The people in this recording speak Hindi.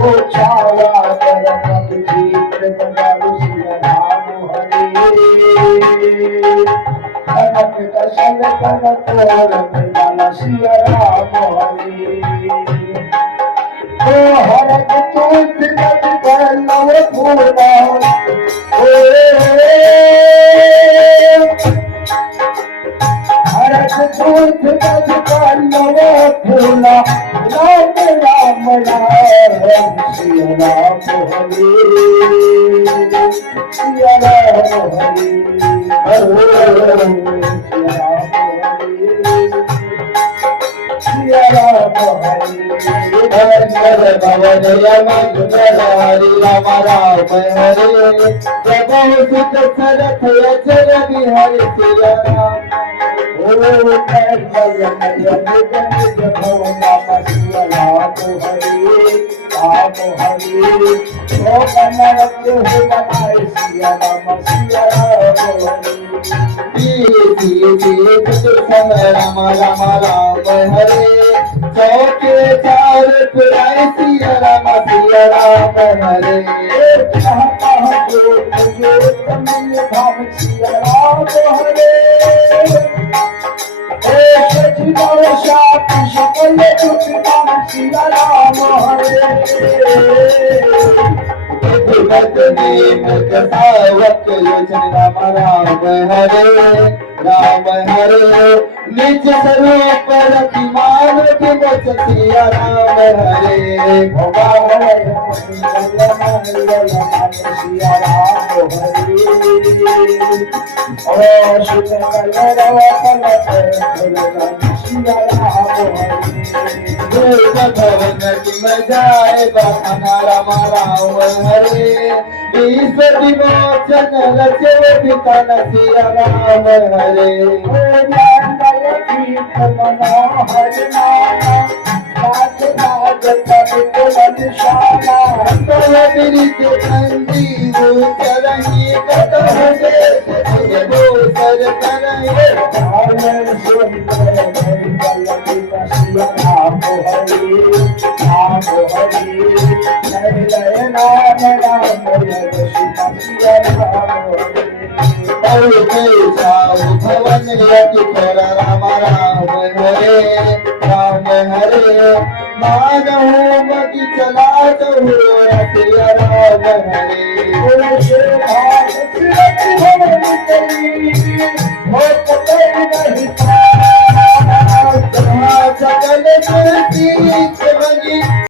हो छावा कर तुझी प्रेम सिया राम हरे कनक कसल कर तोर निराला सिया राम हरे ओ हरक तूत गज बल्लव फूला ओ हरक तूत गज बल्लव फूला राम राम राम सिया राम हरे सिया राम हरे सिया राम हरे हर भवन यम हरि राम राम हरे प्रभु सुत सरथ अचर बिहारी सिया राम ओ भवन यम भवन नाम सिया राम हरे ओ कनक हो बनाए सिया राम हरे राम राम राम हरे चौके चार पुराए सिया राम हरे भाव सिया राम हरे सचिदार सात सकल दुख नाम सिया राम हरे निज स्वरूप रतिमान विमोच सिया राम हरे सिया राम हरे सुख भवन में जाए बखाना राम राम हरे विश्व विमोचन रचे पिता सिया राम हरे भवन राम राम हरे मानव मगी चला सिया राम हरे सकल